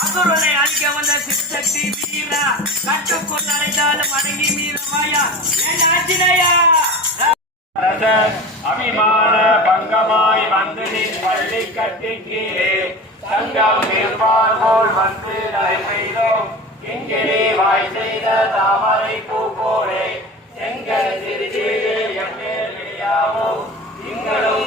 அசுரனை அழிக்க வந்த சிவசக்தி வீரா கட்டுக்குள் அடைந்தாலும் அடங்கி மீறமாயா ஆஞ்சநேயா அபிமான பங்கமாய் வந்து நின் பள்ளி கட்டி கீழே தங்கம் நிற்பார் போல் வந்து நடைபெய்தோம் எங்கிலே வாய் செய்த தாமரை பூ போலே செங்கல் திருச்சியே எம்மேல் விளையாமோ இங்களோ